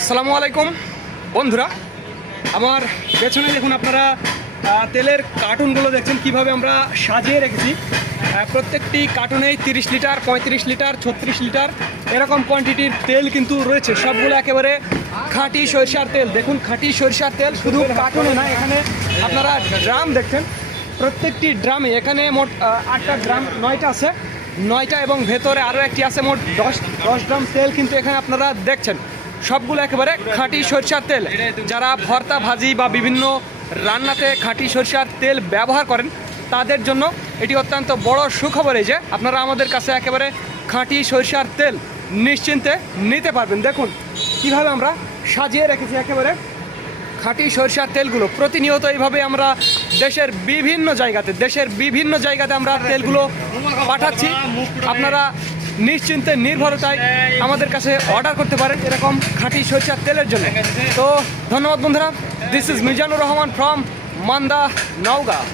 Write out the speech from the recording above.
আসসালামু আলাইকুম। বন্ধুরা, আমার পেছনে দেখুন আপনারা তেলের কার্টুনগুলো দেখছেন, কীভাবে আমরা সাজিয়ে রেখেছি। প্রত্যেকটি কার্টুনেই তিরিশ লিটার, পঁয়ত্রিশ লিটার, ছত্রিশ লিটার এরকম কোয়ান্টিটির তেল কিন্তু রয়েছে। সবগুলো একেবারে খাঁটি সরিষার তেল। দেখুন, খাঁটি সরিষার তেল শুধু কার্টুনে না, এখানে আপনারা ড্রাম দেখছেন। প্রত্যেকটি ড্রামে, এখানে মোট আটটা ড্রাম, নয়টা আছে। নয়টা এবং ভেতরে আরও একটি আছে, মোট দশ দশ ড্রাম তেল কিন্তু এখানে আপনারা দেখছেন। সবগুলো একেবারে খাঁটি সরিষার তেল। যারা ভর্তা, ভাজি বা বিভিন্ন রান্নাতে খাঁটি সরিষার তেল ব্যবহার করেন, তাদের জন্য এটি অত্যন্ত বড় সুখবর এই যে আপনারা আমাদের কাছে একেবারে খাঁটি সরিষার তেল নিশ্চিন্তে নিতে পারবেন। দেখুন, কীভাবে আমরা সাজিয়ে রেখেছি একেবারে খাঁটি সরিষার তেলগুলো। প্রতিনিয়ত এইভাবে আমরা দেশের বিভিন্ন জায়গাতে, দেশের বিভিন্ন জায়গাতে আমরা তেলগুলো পাঠাচ্ছি। আপনারা নিশ্চিন্তে নির্ভরতায় আমাদের কাছে অর্ডার করতে পারেন এরকম খাঁটি সরিষার তেলের জন্য। তো ধন্যবাদ বন্ধুরা this is Mizanur Rahman from Manda, Naogaon.